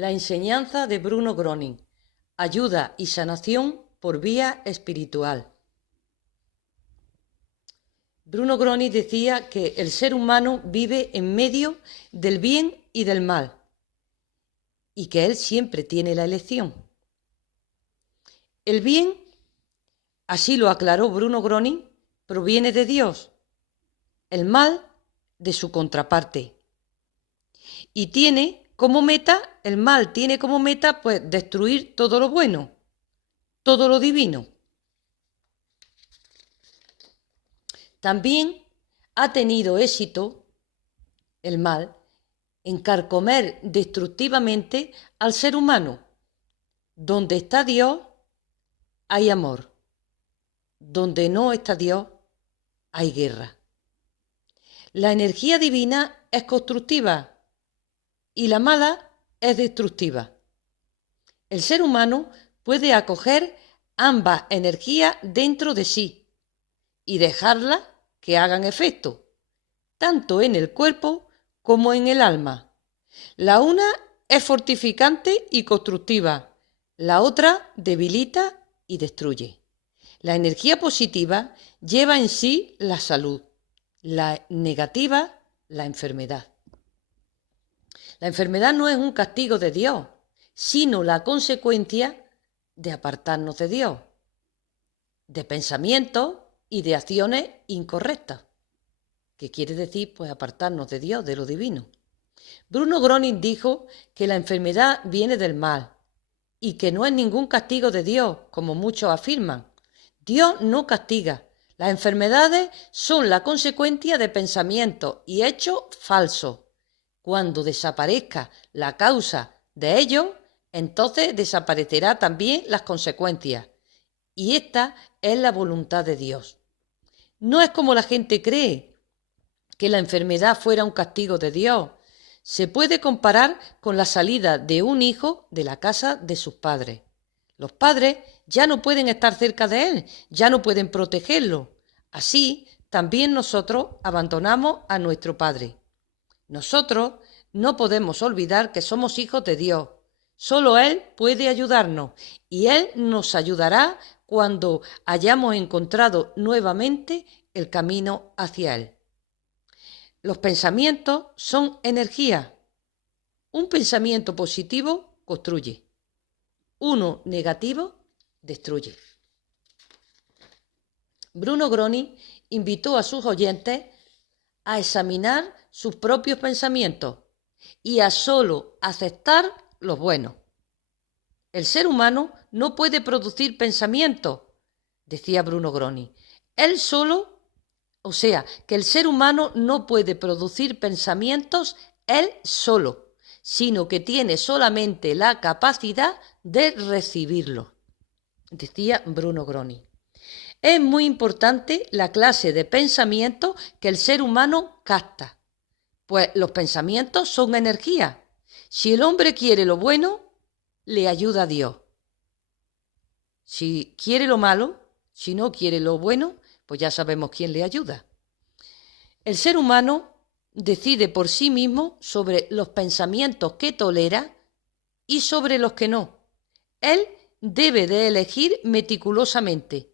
La enseñanza de Bruno Groning. Ayuda y sanación por vía espiritual. Bruno Groning decía que el ser humano vive en medio del bien y del mal y que él siempre tiene la elección. El bien, así lo aclaró Bruno Groning, proviene de Dios, el mal de su contraparte. Y el mal tiene como meta, pues, destruir todo lo bueno, todo lo divino. También ha tenido éxito el mal en carcomer destructivamente al ser humano. Donde está Dios, hay amor. Donde no está Dios, hay guerra. La energía divina es constructiva y la mala es destructiva. El ser humano puede acoger ambas energías dentro de sí y dejarlas que hagan efecto, tanto en el cuerpo como en el alma. La una es fortificante y constructiva, la otra debilita y destruye. La energía positiva lleva en sí la salud, la negativa la enfermedad. La enfermedad no es un castigo de Dios, sino la consecuencia de apartarnos de Dios, de pensamientos y de acciones incorrectas, que quiere decir, pues, apartarnos de Dios, de lo divino. Bruno Groning dijo que la enfermedad viene del mal y que no es ningún castigo de Dios, como muchos afirman. Dios no castiga. Las enfermedades son la consecuencia de pensamientos y hechos falsos. Cuando desaparezca la causa de ellos, entonces desaparecerá también las consecuencias. Y esta es la voluntad de Dios. No es como la gente cree, que la enfermedad fuera un castigo de Dios. Se puede comparar con la salida de un hijo de la casa de sus padres. Los padres ya no pueden estar cerca de él, ya no pueden protegerlo. Así, también nosotros abandonamos a nuestro Padre. Nosotros no podemos olvidar que somos hijos de Dios. Solo Él puede ayudarnos y Él nos ayudará cuando hayamos encontrado nuevamente el camino hacia Él. Los pensamientos son energía. Un pensamiento positivo construye. Uno negativo destruye. Bruno Groning invitó a sus oyentes a examinar sus propios pensamientos y a solo aceptar los buenos. El ser humano no puede producir pensamientos, decía Bruno Groning. Que el ser humano no puede producir pensamientos él solo, sino que tiene solamente la capacidad de recibirlos, decía Bruno Groning. Es muy importante la clase de pensamientos que el ser humano capta, pues los pensamientos son energía. Si el hombre quiere lo bueno, le ayuda a Dios. Si quiere lo malo, si no quiere lo bueno, pues ya sabemos quién le ayuda. El ser humano decide por sí mismo sobre los pensamientos que tolera y sobre los que no. Él debe de elegir meticulosamente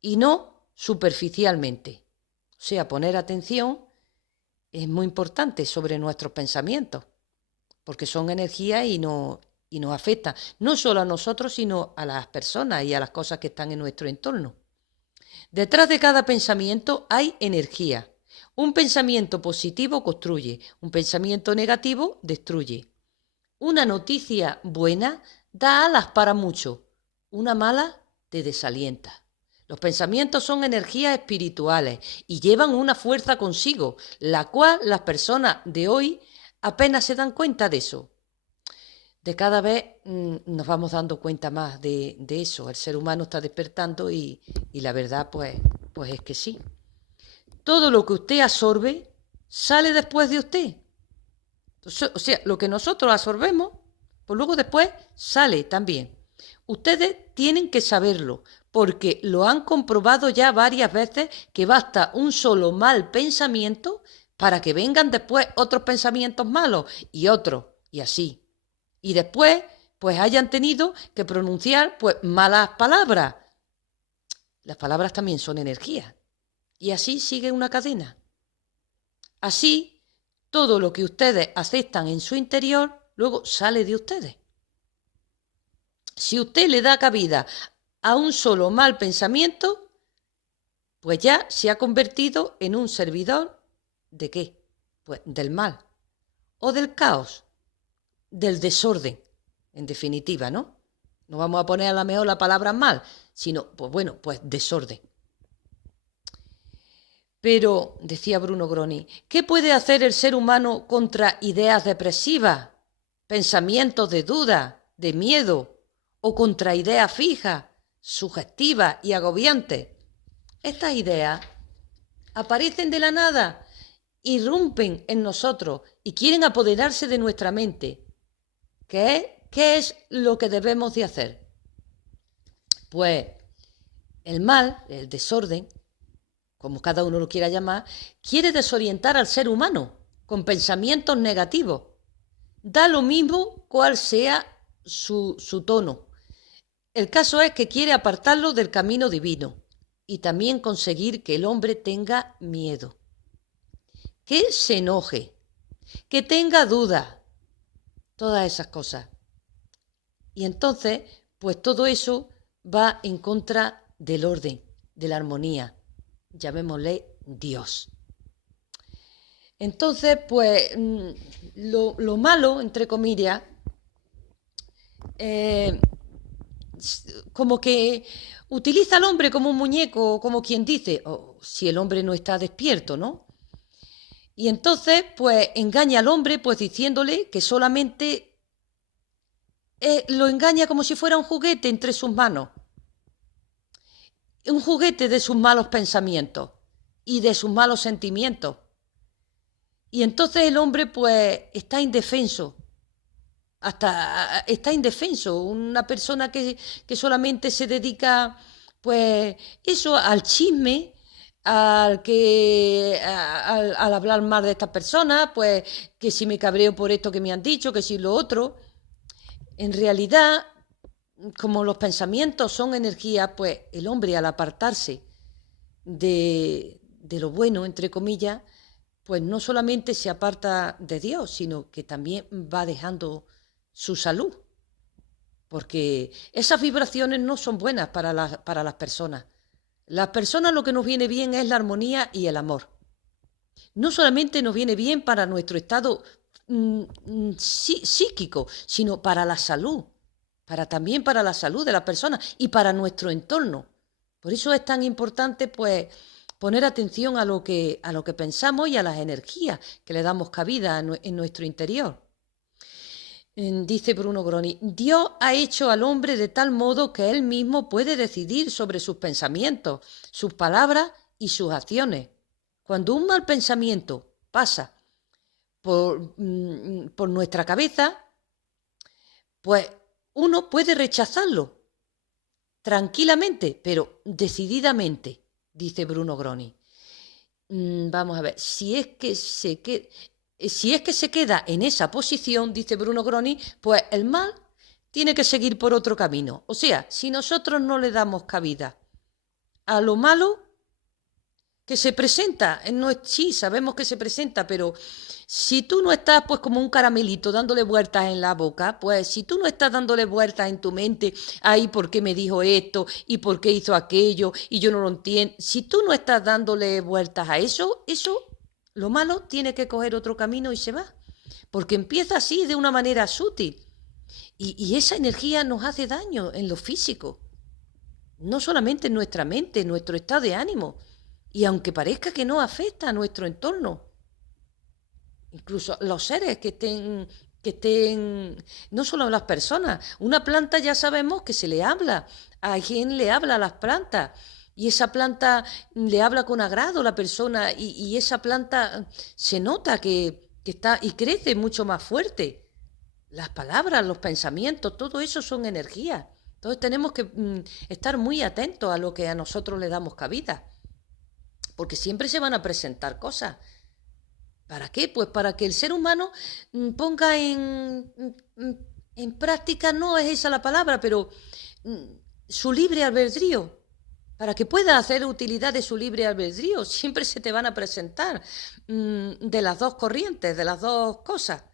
y no superficialmente. O sea, poner atención es muy importante sobre nuestros pensamientos, porque son energía y nos afectan, no solo a nosotros, sino a las personas y a las cosas que están en nuestro entorno. Detrás de cada pensamiento hay energía. Un pensamiento positivo construye, un pensamiento negativo destruye. Una noticia buena da alas para mucho, una mala te desalienta. Los pensamientos son energías espirituales y llevan una fuerza consigo, la cual las personas de hoy apenas se dan cuenta de eso. De cada vez nos vamos dando cuenta más de eso. El ser humano está despertando y la verdad pues es que sí. Todo lo que usted absorbe sale después de usted. O sea, lo que nosotros absorbemos, pues luego después sale también. Ustedes tienen que saberlo, porque lo han comprobado ya varias veces que basta un solo mal pensamiento para que vengan después otros pensamientos malos y otros, y así. y después pues hayan tenido que pronunciar pues malas palabras. Las palabras también son energía. Y así sigue una cadena. Así, todo lo que ustedes aceptan en su interior, luego sale de ustedes. Si usted le da cabida a un solo mal pensamiento, pues ya se ha convertido en un servidor ¿de qué? Pues del mal, o del caos, del desorden, en definitiva, ¿no? No vamos a poner a lo mejor la palabra mal, sino, pues bueno, pues desorden. Pero, decía Bruno Groni, ¿qué puede hacer el ser humano contra ideas depresivas, pensamientos de duda, de miedo, o contra ideas fijas, sugestivas y agobiantes? Estas ideas aparecen de la nada, irrumpen en nosotros y quieren apoderarse de nuestra mente. ¿Qué es lo que debemos de hacer? Pues el mal, el desorden, como cada uno lo quiera llamar, quiere desorientar al ser humano con pensamientos negativos. Da lo mismo cuál sea su tono. El caso es que quiere apartarlo del camino divino y también conseguir que el hombre tenga miedo, que se enoje, que tenga dudas, todas esas cosas. Y entonces, pues todo eso va en contra del orden, de la armonía. Llamémosle Dios. Entonces, pues lo malo, entre comillas, como que utiliza al hombre como un muñeco, como quien dice, si el hombre no está despierto, ¿no? Y entonces, pues engaña al hombre, pues diciéndole que solamente lo engaña como si fuera un juguete entre sus manos. Un juguete de sus malos pensamientos y de sus malos sentimientos. Y entonces el hombre pues está indefenso, hasta está indefenso, una persona que solamente se dedica pues eso al chisme, al hablar mal de estas personas, pues que si me cabreo por esto que me han dicho, que si lo otro. En realidad, como los pensamientos son energía, pues el hombre al apartarse de lo bueno, entre comillas, pues no solamente se aparta de Dios, sino que también va dejando su salud, porque esas vibraciones no son buenas para las personas. Las personas lo que nos viene bien es la armonía y el amor. No solamente nos viene bien para nuestro estado psíquico, sino para la salud, también para la salud de las personas y para nuestro entorno. Por eso es tan importante, pues, poner atención a lo que pensamos y a las energías que le damos cabida en nuestro interior. Dice Bruno Groni, Dios ha hecho al hombre de tal modo que él mismo puede decidir sobre sus pensamientos, sus palabras y sus acciones. Cuando un mal pensamiento pasa por nuestra cabeza, pues uno puede rechazarlo tranquilamente, pero decididamente, dice Bruno Groni. Vamos a ver, si es que se queda en esa posición, dice Bruno Groni, pues el mal tiene que seguir por otro camino. O sea, si nosotros no le damos cabida a lo malo que se presenta, sí, sabemos que se presenta, pero si tú no estás pues como un caramelito dándole vueltas en la boca, pues si tú no estás dándole vueltas en tu mente, ay, ¿por qué me dijo esto? ¿Y por qué hizo aquello? Y yo no lo entiendo. Si tú no estás dándole vueltas a eso, lo malo tiene que coger otro camino y se va. Porque empieza así de una manera sutil. Y esa energía nos hace daño en lo físico. No solamente en nuestra mente, en nuestro estado de ánimo. Y aunque parezca que no afecta a nuestro entorno, incluso los seres que estén, no solo las personas, una planta ya sabemos que se le habla, a quien le habla a las plantas, y esa planta le habla con agrado a la persona, y esa planta se nota que está y crece mucho más fuerte. Las palabras, los pensamientos, todo eso son energía. Entonces tenemos que estar muy atentos a lo que a nosotros le damos cabida. Porque siempre se van a presentar cosas. ¿Para qué? Pues para que el ser humano ponga en práctica no es esa la palabra, pero su libre albedrío. Para que puedas hacer utilidad de su libre albedrío, siempre se te van a presentar de las dos corrientes, de las dos cosas.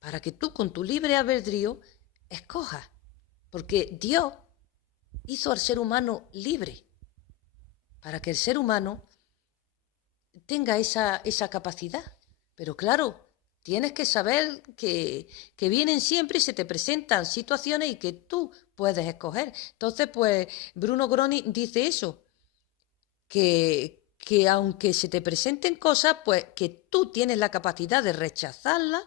Para que tú con tu libre albedrío escojas. Porque Dios hizo al ser humano libre. Para que el ser humano tenga esa capacidad. Pero claro, tienes que saber que vienen siempre y se te presentan situaciones y que tú puedes escoger. Entonces, pues, Bruno Groning dice eso, que aunque se te presenten cosas, pues que tú tienes la capacidad de rechazarlas,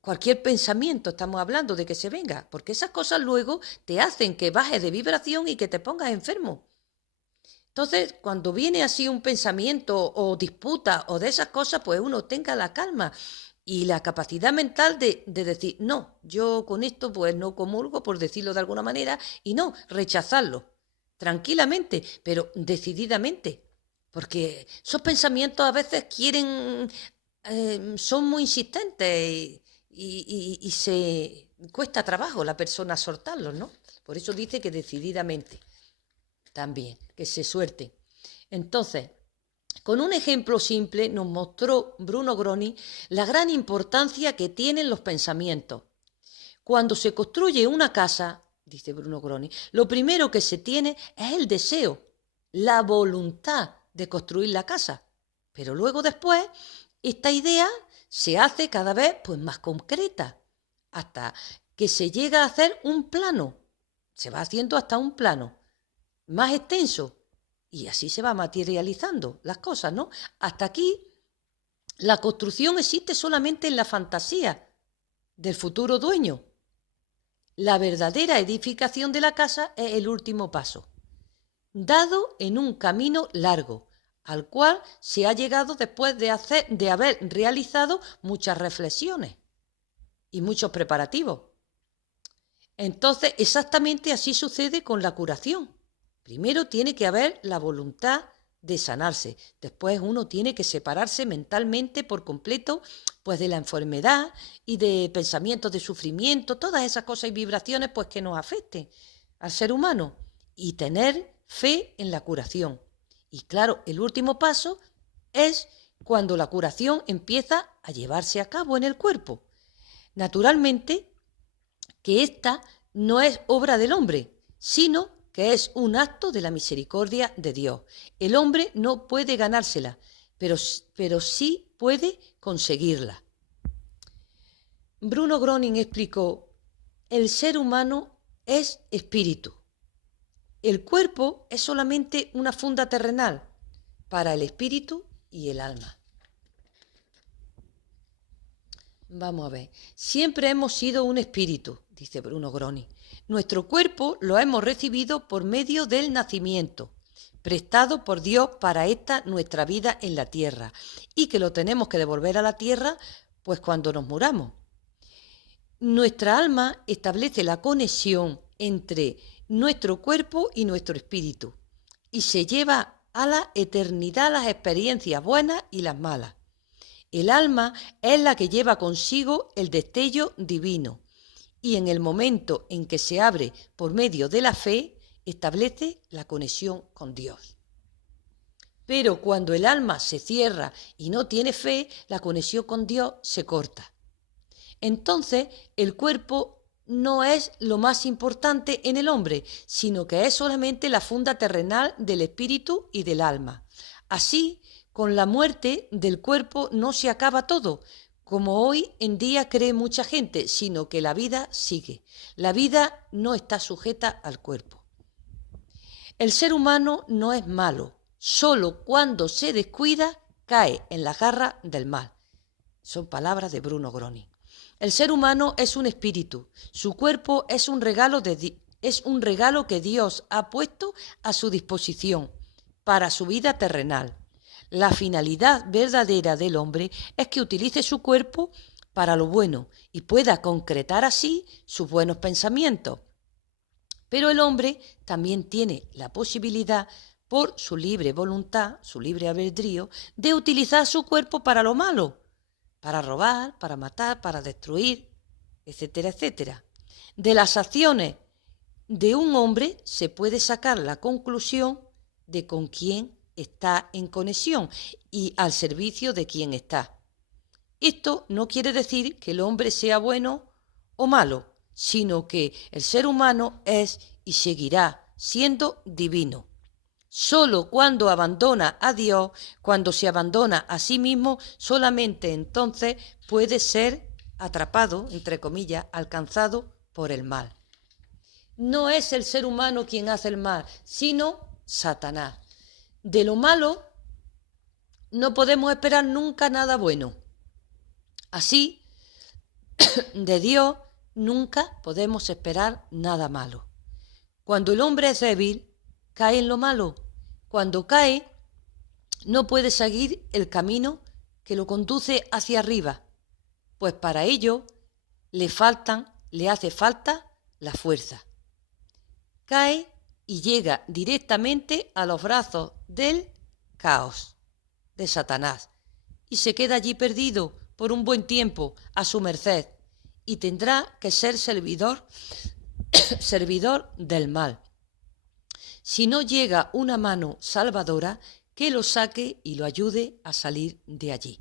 cualquier pensamiento, estamos hablando de que se venga, porque esas cosas luego te hacen que bajes de vibración y que te pongas enfermo. Entonces, cuando viene así un pensamiento o disputa o de esas cosas, pues uno tenga la calma y la capacidad mental de decir, no, yo con esto pues no comulgo, por decirlo de alguna manera, y no, rechazarlo, tranquilamente, pero decididamente, porque esos pensamientos a veces son muy insistentes y se cuesta trabajo la persona soltarlos, ¿no? Por eso dice que decididamente. También, que se suelte. Entonces, con un ejemplo simple nos mostró Bruno Groning la gran importancia que tienen los pensamientos. Cuando se construye una casa, dice Bruno Groning, lo primero que se tiene es el deseo, la voluntad de construir la casa. Pero luego después, esta idea se hace cada vez pues, más concreta, hasta que se llega a hacer un plano. Se va haciendo hasta un plano más extenso y así se va materializando las cosas, ¿no? Hasta aquí la construcción existe solamente en la fantasía del futuro dueño. La verdadera edificación de la casa es el último paso, dado en un camino largo, al cual se ha llegado después de haber realizado muchas reflexiones y muchos preparativos. Entonces, exactamente así sucede con la curación. Primero tiene que haber la voluntad de sanarse. Después uno tiene que separarse mentalmente por completo pues de la enfermedad y de pensamientos de sufrimiento, todas esas cosas y vibraciones pues que nos afecten al ser humano y tener fe en la curación. Y claro, el último paso es cuando la curación empieza a llevarse a cabo en el cuerpo. Naturalmente que esta no es obra del hombre, sino que es un acto de la misericordia de Dios. El hombre no puede ganársela, pero sí puede conseguirla. Bruno Groning explicó, el ser humano es espíritu. El cuerpo es solamente una funda terrenal para el espíritu y el alma. Vamos a ver, siempre hemos sido un espíritu, dice Bruno Groning. Nuestro cuerpo lo hemos recibido por medio del nacimiento, prestado por Dios para esta nuestra vida en la tierra, y que lo tenemos que devolver a la tierra pues cuando nos muramos. Nuestra alma establece la conexión entre nuestro cuerpo y nuestro espíritu, y se lleva a la eternidad las experiencias buenas y las malas. El alma es la que lleva consigo el destello divino y en el momento en que se abre por medio de la fe, establece la conexión con Dios. Pero cuando el alma se cierra y no tiene fe, la conexión con Dios se corta. Entonces, el cuerpo no es lo más importante en el hombre, sino que es solamente la funda terrenal del espíritu y del alma. Así, con la muerte del cuerpo no se acaba todo, como hoy en día cree mucha gente, sino que la vida sigue. La vida no está sujeta al cuerpo. El ser humano no es malo, solo cuando se descuida cae en la garra del mal. Son palabras de Bruno Groning. El ser humano es un espíritu, su cuerpo es un regalo que Dios ha puesto a su disposición para su vida terrenal. La finalidad verdadera del hombre es que utilice su cuerpo para lo bueno y pueda concretar así sus buenos pensamientos. Pero el hombre también tiene la posibilidad, por su libre voluntad, su libre albedrío, de utilizar su cuerpo para lo malo, para robar, para matar, para destruir, etcétera, etcétera. De las acciones de un hombre se puede sacar la conclusión de con quién está en conexión y al servicio de quién está. Esto no quiere decir que el hombre sea bueno o malo, sino que el ser humano es y seguirá siendo divino. Solo cuando abandona a Dios, cuando se abandona a sí mismo, solamente entonces puede ser atrapado, entre comillas, alcanzado por el mal. No es el ser humano quien hace el mal, sino Satanás. De lo malo no podemos esperar nunca nada bueno. Así, de Dios nunca podemos esperar nada malo. Cuando el hombre es débil, cae en lo malo. Cuando cae, no puede seguir el camino que lo conduce hacia arriba, pues para ello le hace falta la fuerza. Cae y llega directamente a los brazos del caos, de Satanás, y se queda allí perdido por un buen tiempo a su merced, y tendrá que ser servidor del mal. Si no llega una mano salvadora que lo saque y lo ayude a salir de allí.